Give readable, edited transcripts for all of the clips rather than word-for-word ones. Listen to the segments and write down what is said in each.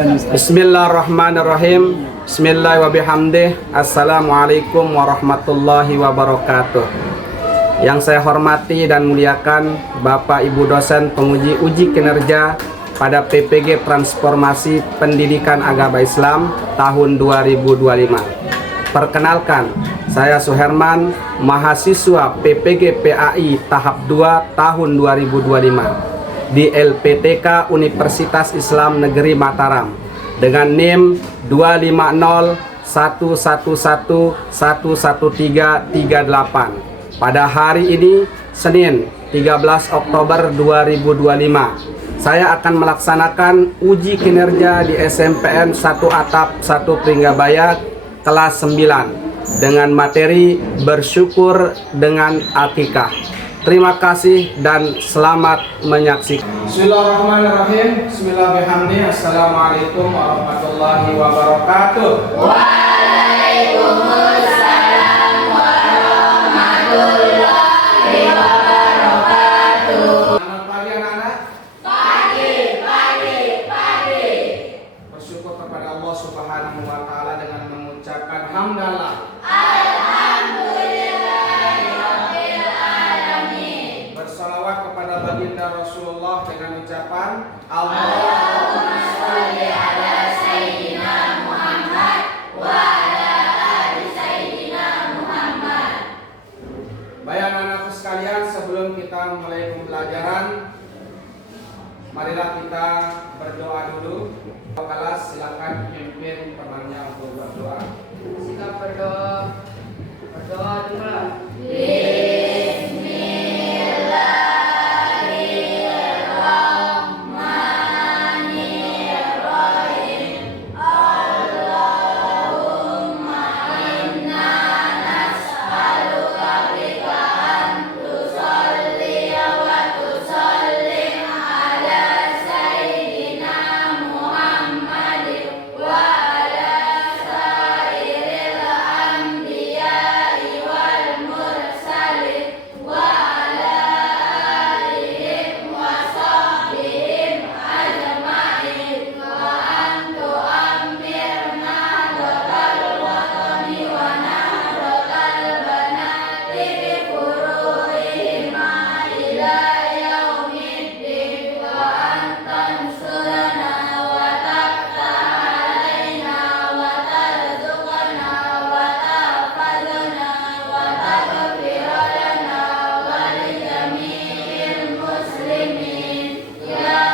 Bismillahirrahmanirrahim. Bismillahirrahmanirrahim. Assalamualaikum warahmatullahi wabarakatuh. Yang saya hormati dan muliakan Bapak Ibu dosen penguji uji kinerja pada PPG Transformasi Pendidikan Agama Islam tahun 2025. Perkenalkan, saya Suherman, mahasiswa PPG PAI tahap 2 tahun 2025 di LPTK Universitas Islam Negeri Mataram dengan NIM 25011111338. Pada hari ini Senin 13 Oktober 2025 saya akan melaksanakan uji kinerja di SMPN 1 Atap 1 Pringgabaya kelas 9 dengan materi bersyukur dengan akikah. Terima kasih dan selamat menyaksikan. Bismillahirrahmanirrahim. Bismillahirrahmanirrahim. Assalamualaikum warahmatullahi wabarakatuh. Waalaikumsalam warahmatullahi wabarakatuh. Selamat pagi anak-anak. Pagi. Bersyukur kepada Allah Subhanahu wa taala dengan mengucapkan hamdalah. Bersalawat kepada baginda Rasulullah dengan ucapan Allahumma sholli ala sayyidina Muhammad wa ala ali sayyidina Muhammad. Baik anak-anakku sekalian, sebelum kita mulai pembelajaran, marilah kita berdoa dulu. Kelas silakan pimpin temannya untuk berdoa. Sikap berdoa dulu. Bismillahirrahmanirrahim. Allahumma inna nas'aluka bika an tusalli wa tusallim ala sayyidina Muhammadin wa ala sairil anbiya'i wal mursalin wa ala alihim wa sahbihim ajma'in wa an tu'ammirna dhatal watani wa nahratal banati bi furu'ihim ila yaumiddin wa an tansurana wa taftaha alaina wa tarzuqna wa tahfazna wa taghfir lana wa li jami'il muslimin ya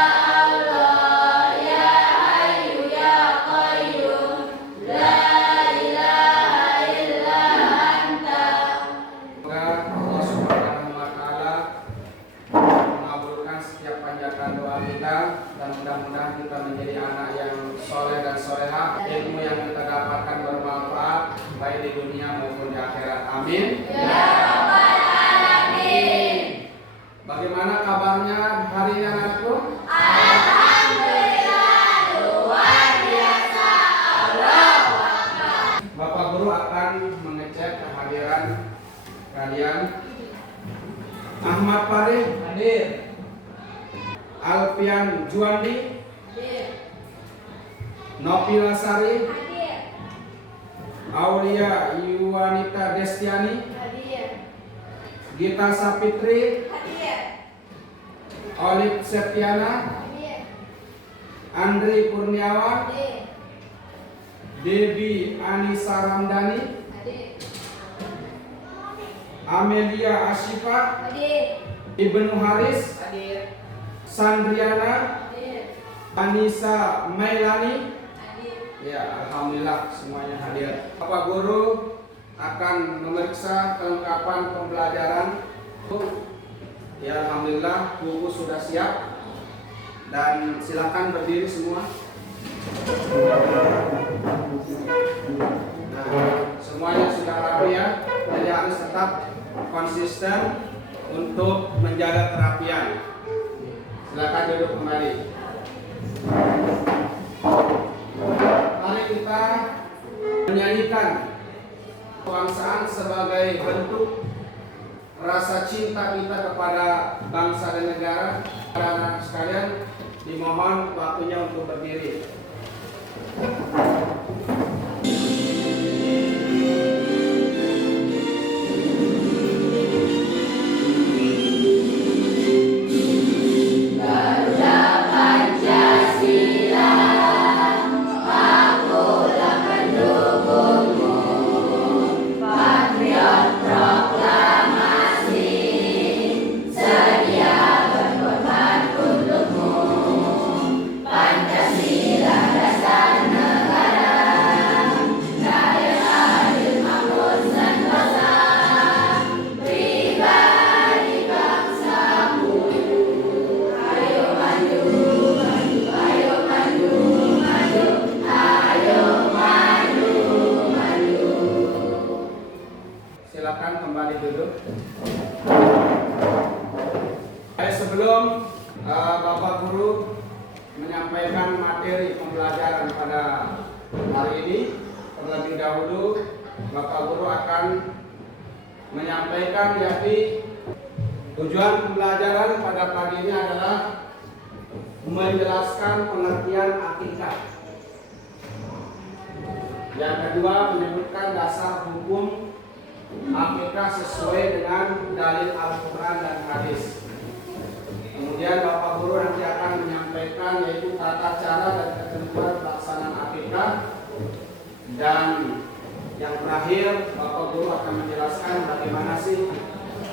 Allah ya Hayyu ya Qayyum la ilaha illa anta. Semoga Allah Subhanahu wa taala mengabulkan setiap panjatan doa kita dan mudah-mudahan kita menjadi anak yang soleh dan solehah, ilmu yang kita dapatkan bermanfaat baik di dunia maupun di akhirat. Amin. Ya Rabbal Alamin. Bagaimana kabarnya hari ini anakku? Alhamdulillah luar biasa. Allahu Akbar. Bapak Guru akan mengecek kehadiran kalian. Ahmad Farid hadir. Alfian Juandi, Nopila Sari, Aulia Yuwanita Destiani, Gita Sapitri, Olip Septiana, Andri Kurniawan, Debi Anissa Ramdhani, Amelia Ashifa, Ibnu Haris, Sandriana, Anissa Mailani. Ya, alhamdulillah semuanya hadir. Bapak Guru akan memeriksa kelengkapan pembelajaran. Ya, alhamdulillah buku sudah siap dan silakan berdiri semua. Nah, semuanya sudah rapi ya. Jadi harus tetap konsisten untuk menjaga kerapian. Silakan duduk kembali. Mari kita menyanyikan kebangsaan sebagai bentuk rasa cinta kita kepada bangsa dan negara. Anak-anak sekalian, dimohon waktunya untuk berdiri. Garuda Pancasila, akulah pendukungmu, patriot proklamasi, sedia berkorban untukmu. Pancasila dasar negara, rakyat adil makmur sentosa, pribadi bangsamu. Ayo maju, maju, ayo maju, maju, ayo maju, maju. Silakan kembali duduk. Sebelum Bapak Guru menyampaikan materi pembelajaran pada hari ini, terlebih dahulu Bapak Guru akan menyampaikan yakni tujuan pembelajaran pada pagi ini adalah menjelaskan pengertian akikah. Yang kedua, menyebutkan dasar hukum akikah sesuai dengan dalil Al-Quran dan hadis. Kemudian Bapak Guru nanti akan menyampaikan yaitu tata cara dan ketentuan pelaksanaan akikah. Dan yang terakhir Bapak Guru akan menjelaskan bagaimana sih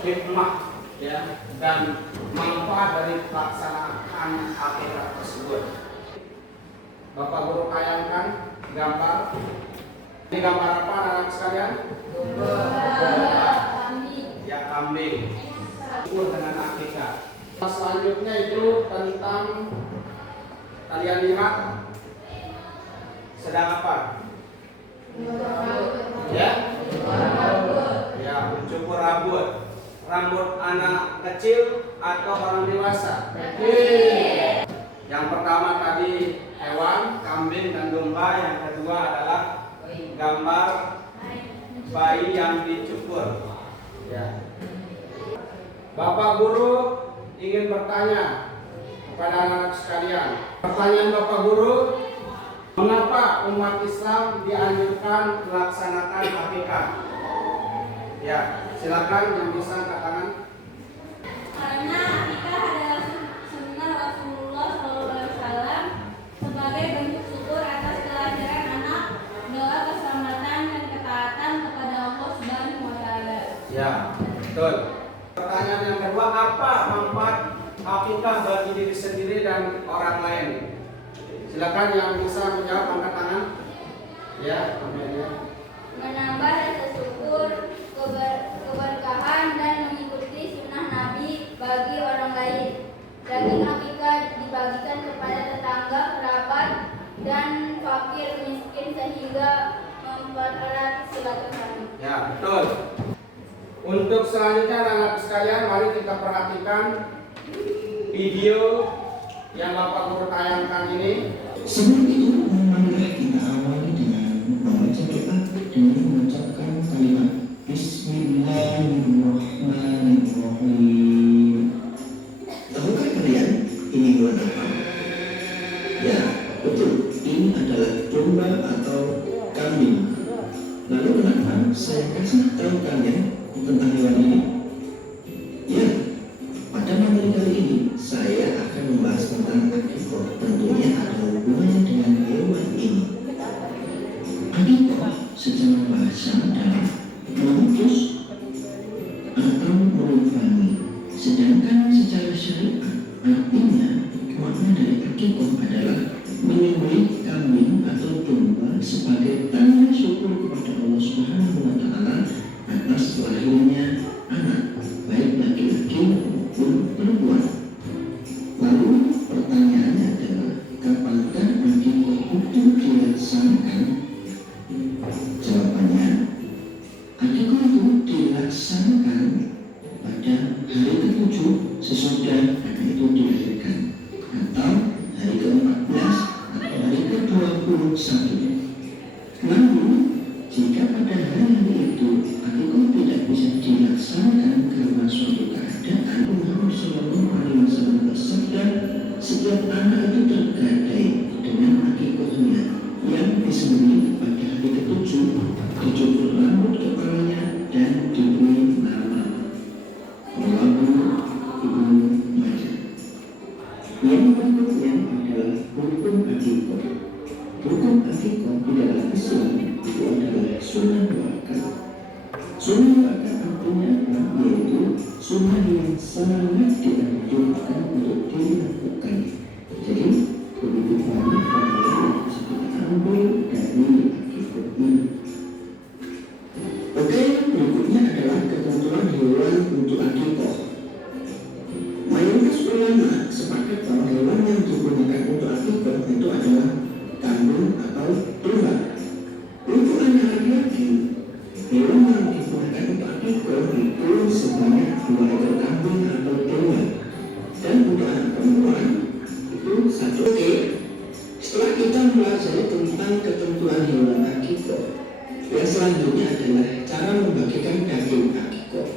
hikmah ya dan manfaat dari pelaksanaan akikah tersebut. Bapak Guru tayangkan gambar. Ini gambar apa anak sekalian? Ya, kambing. Ukur dengan akikah. Selanjutnya itu tentang kalian lihat sedang apa? Ya? Ya, mencukur rambut. Rambut anak kecil atau orang dewasa? Kecil. Yang pertama tadi hewan, kambing dan domba. Yang kedua adalah gambar bayi yang dicukur. Ya. Bapak Guru ingin bertanya kepada anak sekalian. Pertanyaan Bapak Guru, mengapa umat Islam dianjurkan melaksanakan akikah? Ya, silakan yang bisa angkat tangan. Karena akikah adalah sunnah Rasulullah SAW sebagai bentuk syukur atas kelahiran anak, doa keselamatan dan ketaatan kepada Allah Subhanahu wa Ta'ala. Ya, betul. Pertanyaan yang kedua, apa manfaat akikah bagi diri sendiri dan orang lain? Silakan yang bisa menjawab angkat tangan. Ya, amin. Menambah rasa syukur, keberkahan dan mengikuti sunnah Nabi bagi orang lain. Daging akikah dibagikan kepada tetangga, kerabat, dan fakir miskin sehingga mempererat silaturahmi. Ya, betul. Untuk selanjutnya anak-anak sekalian, mari kita perhatikan video yang Bapak Guru tayangkan ini. Sebelum itu, marilah kita awali dengan membaca doa dengan mengucapkan kalimat Bismillahirrahmanirrahim. Tahukah kalian ini hewan apa? Ya, betul. Ini adalah domba atau kambing. Lalu kenapa saya kasih tahu kalian tentang hewan ini? Ya, pada materi kali ini saya akan membahas tentang akikah. Tentunya ada hubungannya dengan hewan ini. Akikah secara bahasa adalah memutus atau melubangi. Sedangkan secara syariat artinya makna dari akikah adalah menyembelih kambing atau domba sebagai tanda syukur kepada Allah Subhanahu wa Ta'ala atas lahirnya anak, baik laki-laki maupun perempuan. Lalu pertanyaannya adalah, kapankah akikah itu dilaksanakan? Jawabannya, akikah itu dilaksanakan pada hari ke-7 sesudah anak itu dilahirkan, atau hari ke-14 atau hari ke-21. Namun, jika pada hari-hari itu akikah tidak bisa dilaksanakan karena suatu keadaan, Muhammad SAW bersabda, setiap anak itu tergadai dengan akikahnya. Yang berikutnya adalah rukun akikah. Rukun akikah di dalam Islam itu adalah sunnah muakkad. Sunnah muakkad artinya apa? Yaitu sunnah yang sangat dianjurkan untuk dilakukan. Jadi begitu banyak hal yang bisa kita ambil dari akikah ini. Oke, berikutnya adalah ketentuan hewan untuk akikah. Mayoritas ulama sepakat bahwa hewan yang digunakan untuk akikah itu adalah kambing atau domba. Untuk anak laki-laki, hewan yang digunakan untuk akikah itu sebanyak 2 ekor kambing atau domba. Dan untuk anak perempuan itu 1. Oke, setelah kita mempelajari tentang ketentuan hewan akikah, yang selanjutnya adalah cara membagikan daging akikah.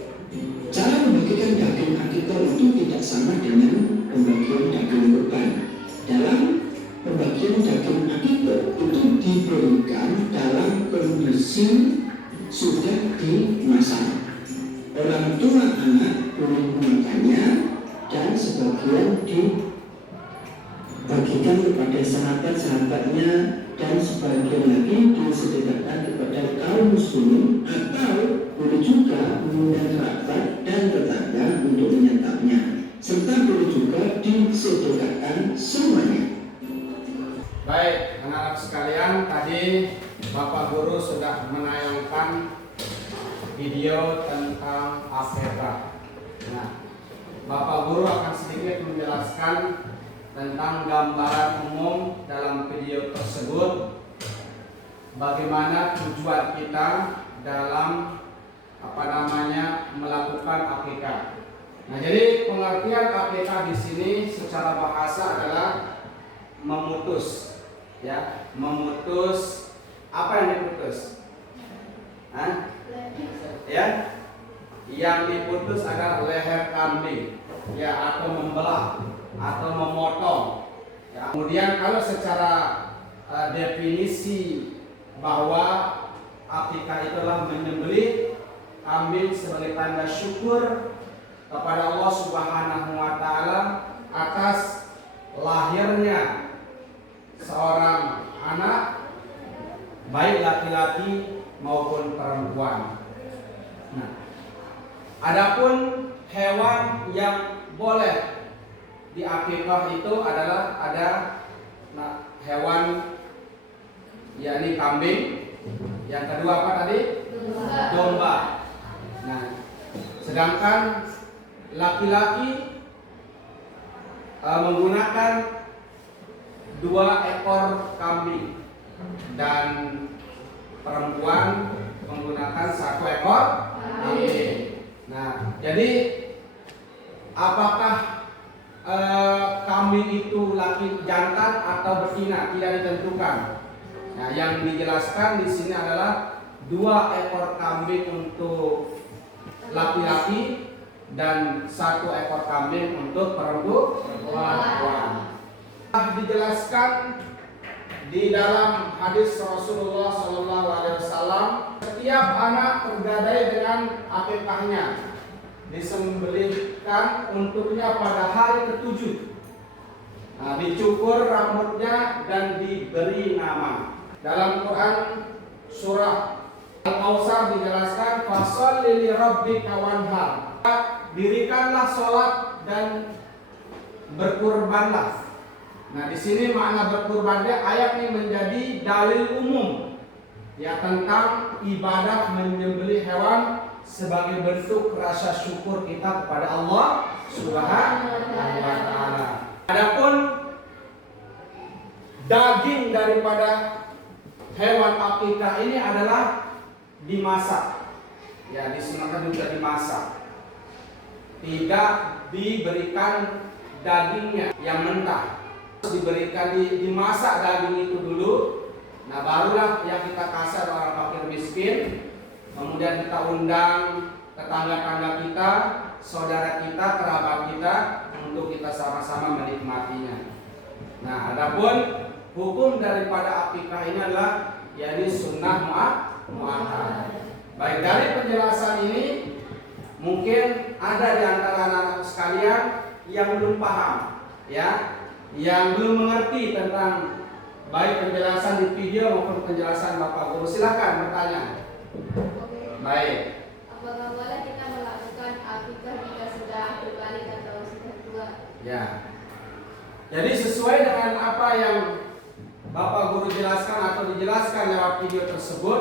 Cara membagikan daging akikah itu tidak sama dengan pembagian daging kurban. Dalam pembagian daging akikah itu diberikan dalam kondisi sudah dimasak. Orang tua anak boleh memakannya dan sebagian dibagikan kepada sahabat-sahabatnya dan sebagian lagi disedekahkan kepada kaum muslimin, atau boleh juga mengundang kerabat dan tetangga untuk menyantapnya, serta boleh juga disedekahkan semuanya. Baik, anak-anak sekalian, tadi Bapak Guru sudah menayangkan video tentang akikah. Nah, Bapak Guru akan sedikit menjelaskan tentang gambaran umum dalam video tersebut, bagaimana tujuan kita dalam melakukan akikah. Nah, jadi pengertian akikah di sini secara bahasa adalah memutus, ya, memutus. Apa yang diputus? Ya, yang diputus adalah leher kambing, ya, atau membelah atau memotong. Ya. Kemudian kalau secara definisi bahwa akikah itulah menyembelih kambing sebagai tanda syukur kepada Allah Subhanahu wa taala atas lahirnya seorang anak, baik laki-laki maupun perempuan. Nah, adapun hewan yang boleh di akikah itu adalah ada hewan, yakni kambing. Yang kedua apa tadi? Domba. Nah, sedangkan laki-laki menggunakan 2 ekor kambing dan perempuan menggunakan 1 ekor kambing. Nah, jadi apakah kambing itu laki jantan atau betina tidak ditentukan. Nah, yang dijelaskan di sini adalah 2 ekor kambing untuk laki-laki dan 1 ekor kambing untuk perempuan. Dijelaskan di dalam hadis Rasulullah SAW, setiap anak tergadai dengan akikahnya, disembelihkan untuknya pada hari ke-7. Nah, dicukur rambutnya dan diberi nama. Dalam Quran surah Al-Kautsar dijelaskan, fasholli li rabbika wanhar. Dirikanlah sholat dan berkurbanlah. Nah, di sini makna berkurbannya ayat ini menjadi dalil umum, ya, tentang ibadah menyembelih hewan sebagai bentuk rasa syukur kita kepada Allah Subhanahu wa taala. Adapun daging daripada hewan akikah ini adalah dimasak. Ya, disunahkan juga dimasak. Tidak diberikan dagingnya yang mentah. Diberikan dimasak daging itu dulu. Nah, barulah yang kita kasih orang fakir miskin. Kemudian kita undang tetangga-tetangga kita, saudara kita, kerabat kita untuk kita sama-sama menikmatinya. Nah, adapun hukum daripada akikah ini adalah yakni sunnah muakkad. Baik, dari penjelasan ini mungkin ada di antara anak-anak sekalian yang belum paham ya yang belum mengerti tentang baik penjelasan di video maupun penjelasan Bapak Guru, silakan bertanya. Baik. Apakah boleh kita melakukan akikah jika sudah berbalik atau sudah tua? Ya. Jadi sesuai dengan apa yang Bapak Guru jelaskan atau dijelaskan lewat video tersebut,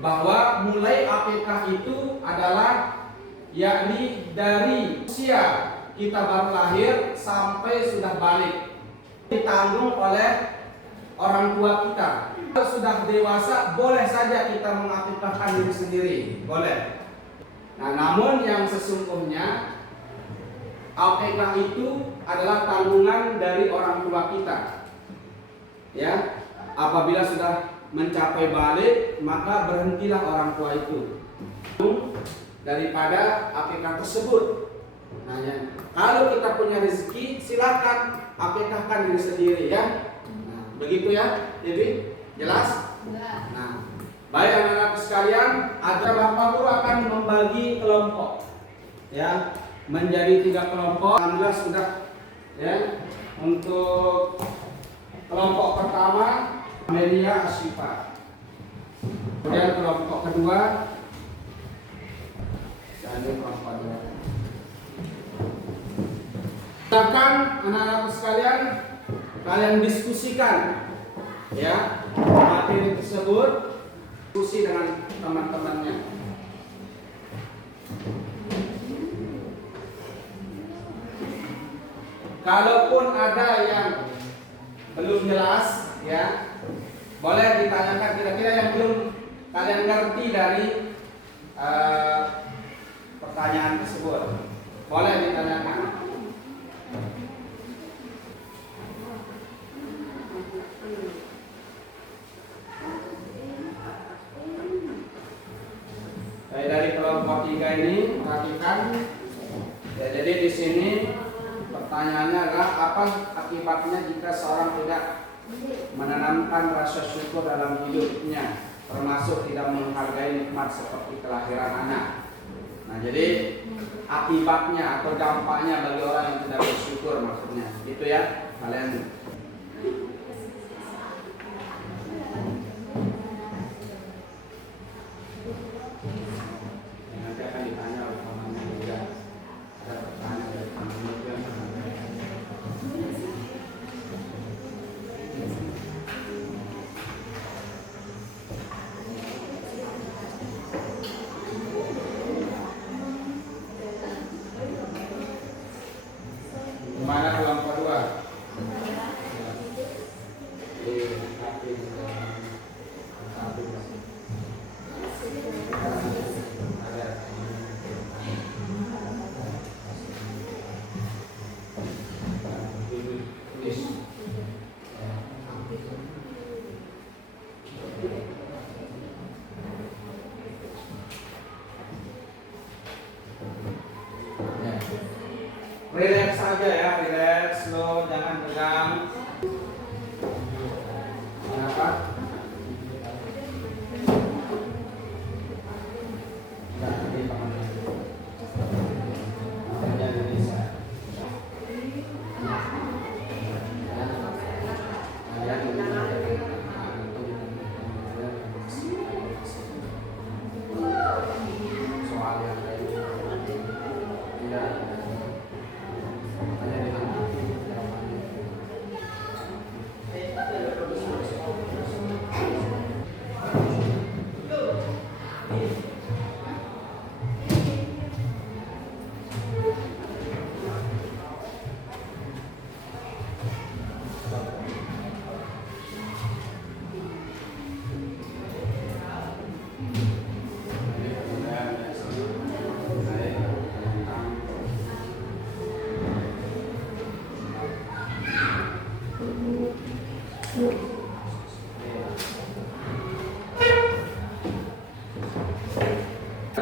bahwa mulai akikah itu adalah yakni dari usia kita baru lahir sampai sudah balik, ditanggung oleh orang tua kita. Kalau sudah dewasa boleh saja kita mengakikahkan diri sendiri, boleh. Nah, namun yang sesungguhnya akikah itu adalah tanggungan dari orang tua kita. Ya, apabila sudah mencapai balik, maka berhentilah orang tua itu daripada akikah tersebut. Nah, ya, kalau kita punya rezeki, silakan akikahkan diri sendiri ya. Nah, begitu ya, jadi jelas. Nah, baik anak-anak sekalian, ada Bapak Guru akan membagi kelompok, ya, menjadi 3 kelompok. Alhamdulillah sudah, ya. Untuk kelompok pertama Media Asyifa, kemudian kelompok kedua dan kelompok kedua. Silakan anak-anak sekalian, kalian diskusikan ya materi tersebut, diskusi dengan teman-temannya. Kalaupun ada yang belum jelas, ya, boleh ditanyakan kira-kira yang belum kalian ngerti dari pertanyaan tersebut. Boleh ditanyakan. Dari kelompok 3 ini perhatikan. Ya, jadi di sini pertanyaannya adalah apa akibatnya jika seorang tidak menanamkan rasa syukur dalam hidupnya, termasuk tidak menghargai nikmat seperti kelahiran anak. Nah, jadi akibatnya atau dampaknya bagi orang yang tidak bersyukur, maksudnya gitu ya kalian. Nanti akan ditanya oleh temannya juga. Ada pertanyaan dari temannya juga. Mana kelompok 2? Relax saja ya, relax, slow, jangan tegang. Kenapa? Enggak, ini temannya. Namanya Indonesia. Soal yang lain. Tidak.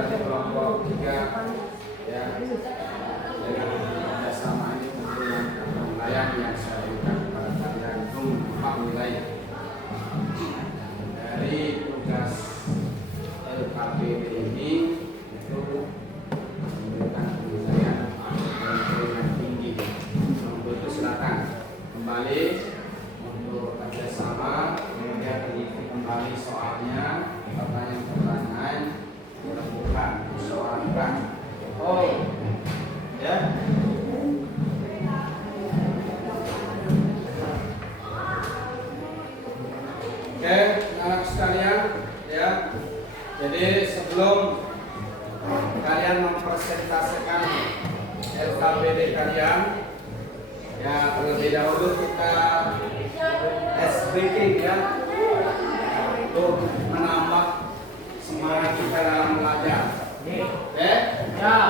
Kelompok 3 ya, dengan kerjasama ini tentu yang penilaian yang saya berikan kepada kalian itu 4 nilai dari tugas LKPD ini, itu memberikan penilaian yang tinggi. Untuk itu silakan kembali untuk kerjasama, kemudian teliti kembali soalnya, pertanyaan-pertanyaan dilakukan, disoalkan. Oh, ya. Oke, anak sekalian, ya. Jadi sebelum kalian mempresentasikan LKPD kalian, ya terlebih dahulu kita SBK ya, untuk menambah semangat kita dalam belajar. Oke? Ya.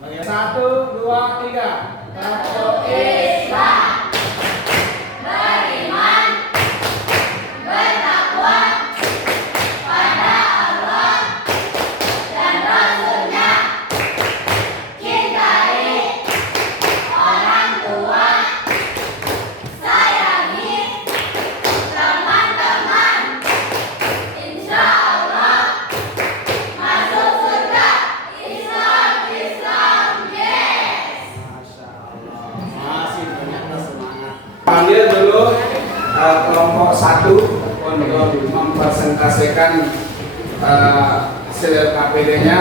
Bagian 1, 2, 3. Satu Islam. Beriman, bertakwa pada Allah dan Rasul-Nya, cintai orang tua, sayangi teman-teman, insya Allah masuk surga. Islam, yes. Masya Allah. Masih ternyata semangat. Panggil dulu kelompok 1 untuk mempresentasikan hasil KPD-nya.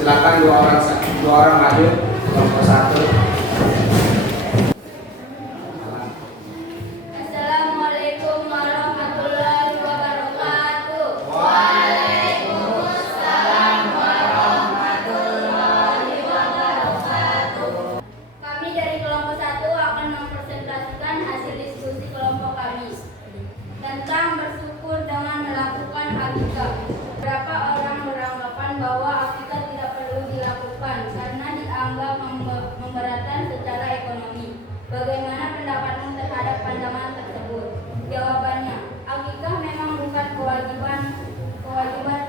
Silakan dua orang maju. Kelompok 1. Assalamualaikum warahmatullahi wabarakatuh. Waalaikumsalam warahmatullahi wabarakatuh. Kami dari kelompok 1 akan mempresentasikan hasil diskusi kelompok kami tentang bersyukur dengan melakukan akikah. Beberapa orang beranggapan bahwa akikah tidak perlu dilakukan karena dianggap memberatkan secara ekonomi. Bagaimana pendapatmu terhadap pandangan tersebut? Jawabannya, akikah memang bukan kewajiban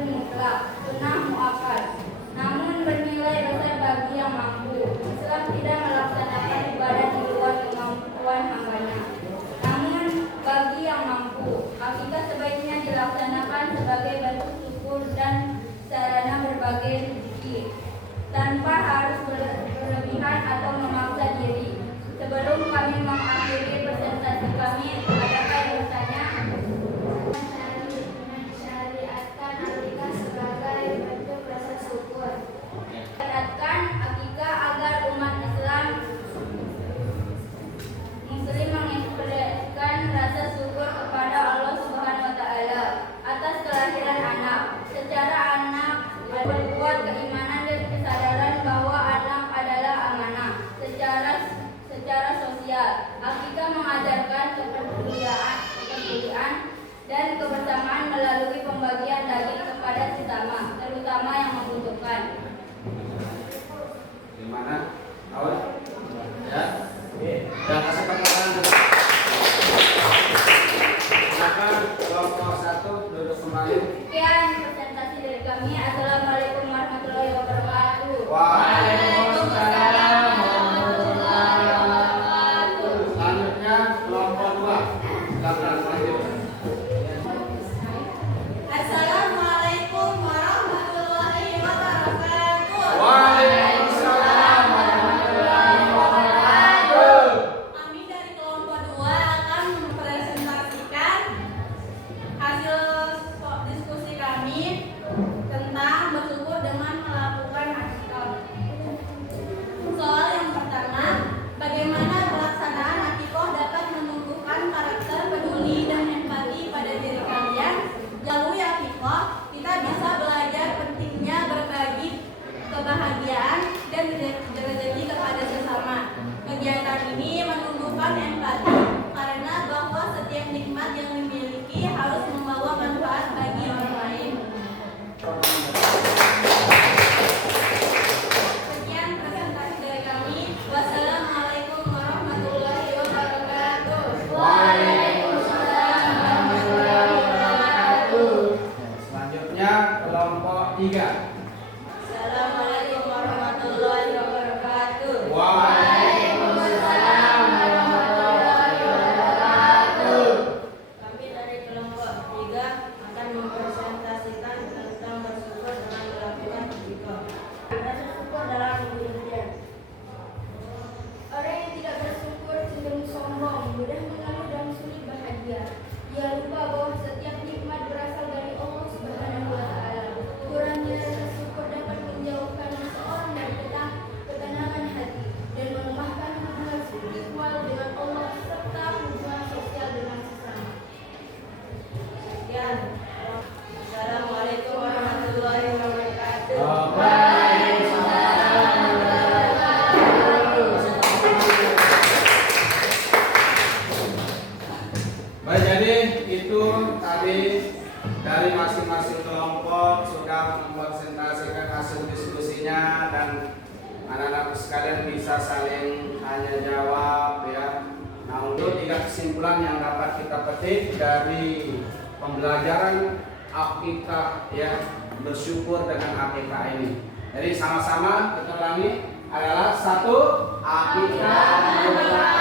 mutlak, sunnah muakkad, namun bernilai besar bagi yang mampu. Islam tidak melaksanakan ibadah di luar kemampuan hambanya. Namun bagi yang mampu, akikah sebaiknya dilaksanakan sebagai bentuk syukur dan sarana berbagai rezeki, tanpa harus berlebihan atau memaksa diri. Sebelum kami mengakhiri presentasi kami, adakah yang bertanya? Mensyariatkan akikah sebagai bentuk rasa syukur. Syariatkan akikah agar umat Islam Muslim mengekspresikan rasa syukur kepada Allah Subhanahu wa Ta'ala atas kelahiran anak. Secara anak berbuat keimanan dan kesadaran bahwa anak adalah amanah. Secara sosial, akikah mengajarkan kepedulian dan kebersamaan melalui pembagian daging kepada sesama, terutama yang membutuhkan. Gimana? Tahu? Ya. Dan kasih tepuk tangan. Silakan kelompok 1 duduk kembali. Sekian presentasi dari kami. Assalamualaikum warahmatullahi wabarakatuh. Waalaikumsalam warahmatullahi wabarakatuh. Selanjutnya kelompok 2. Silakan lanjut. Assalamualaikum warahmatullahi wabarakatuh. Waalaikumsalam warahmatullahi wabarakatuh. Kami dari kelompok 2 akan mempresentasikan hasil diskusi kami tentang bersyukur dengan melakukan akikah. Soal yang pertama, bagaimana pelaksanaan akikah dapat menumbuhkan karakter peduli dan empati pada diri kalian? Melalui akikah, kita bisa belajar pentingnya berbagi kebahagiaan dan rezeki kepada sesama. Kegiatan ini menumbuhkan empati karena bahwa setiap nikmat yang dimiliki harus membawa manfaat bagi orang lain. Sekian presentasi dari kami. Wassalamualaikum warahmatullahi wabarakatuh. Waalaikumsalam warahmatullahi wabarakatuh. Selanjutnya kelompok 3. Assalamualaikum warahmatullahi wabarakatuh. Waalaikumsalam warahmatullahi wabarakatuh. Kami Baik, jadi itu tadi dari masing-masing kelompok sudah mempresentasikan hasil diskusinya dan anak-anak sekalian bisa saling tanya jawab ya. Nah, untuk 3 kesimpulan yang dapat kita petik dari pembelajaran akikah ya, bersyukur dengan akikah ini. Jadi sama-sama kita ulangi adalah 1, akikah merupakan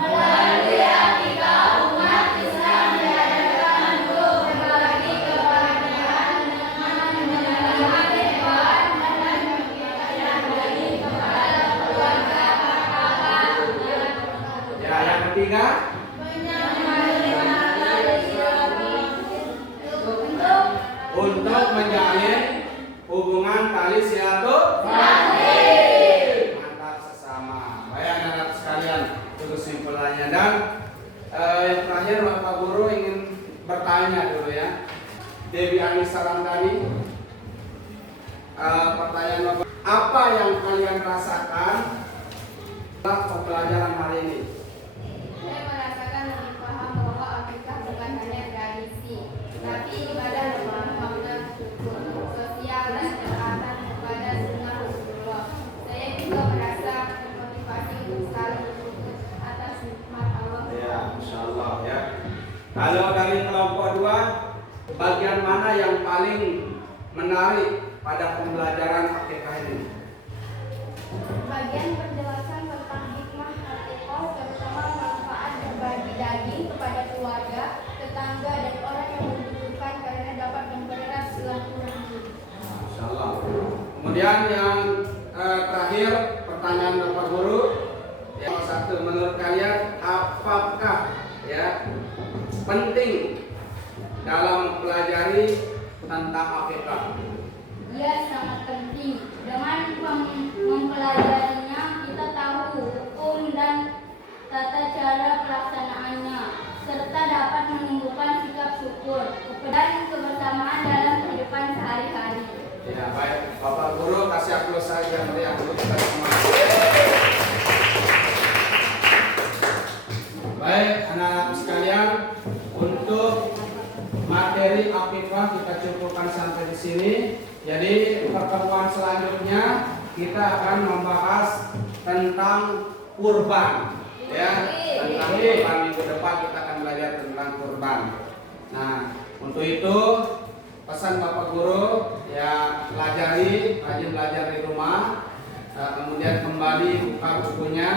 melalui akikah umat Islam diajarkan untuk berbagi kebahagiaan dengan menyembah hewan dan berbagi kepada keluarga kakak. ya, yang ketiga untuk menjalin hubungan tali silaturahmi antar sesama. Baik anak-anak sekalian, itu kesimpulannya. Dan yang terakhir Bapak Guru ingin bertanya dulu ya, Dewi Anissa Ramdhani, pertanyaan Bapak, apa yang kalian rasakan setelah pembelajaran hari ini? Saya merasakan lebih paham bahwa akikah bukan hanya tradisi, tapi ibadah makna syukur, sosial dan ketaatan kepada sunnah Rasulullah. Saya juga merasa termotivasi untuk selalu bersyukur atas nikmat Allah. Ya, Insya Allah ya. Kalau dari kelompok 2, bagian mana yang paling menarik pada pembelajaran akikah ini? Bagian penjelasan tentang hikmah akikah, terutama manfaat berbagi daging kepada keluarga, tetangga dan orang yang membutuhkan karena dapat mempererat silaturahmi. Insya Allah. Kemudian yang terakhir pertanyaan Bapak Guru, yang 1, menurut kalian apakah ya penting dalam mempelajari tentang akikah? Ia sangat penting. Dengan mempelajarinya, kita tahu hukum dan tata cara pelaksanaannya, serta dapat menumbuhkan sikap syukur dan kebersamaan dalam kehidupan sehari-hari. Ya, baik. Bapak Guru kasih aplaus saja meriah untuk kita semua. Baik, anak-anak sekalian, untuk materi akikah kita cukupkan sampai di sini. Jadi pertemuan selanjutnya kita akan membahas tentang kurban, ya, tentang kurban. Minggu depan kita akan belajar tentang kurban. Nah, untuk itu pesan Bapak Guru ya, pelajari, rajin belajar di rumah, kemudian kembali buka bukunya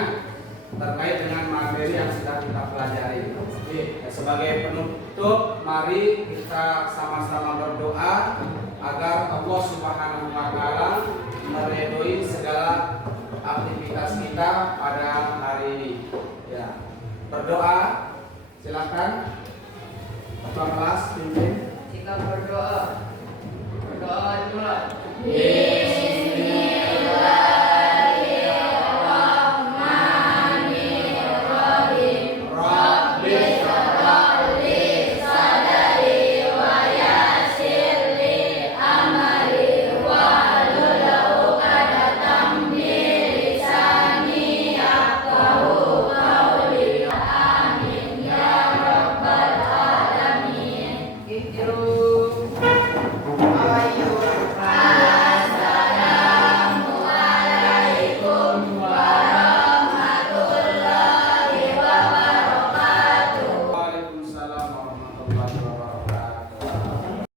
terkait dengan materi yang sudah kita pelajari. Jadi, sebagai penutup, mari kita sama-sama berdoa agar Allah Subhanahu wa Ta'ala meridhoi segala aktivitas kita pada hari ini. Ya, berdoa, silakan. Ketua kelas pimpin. Sikap berdoa.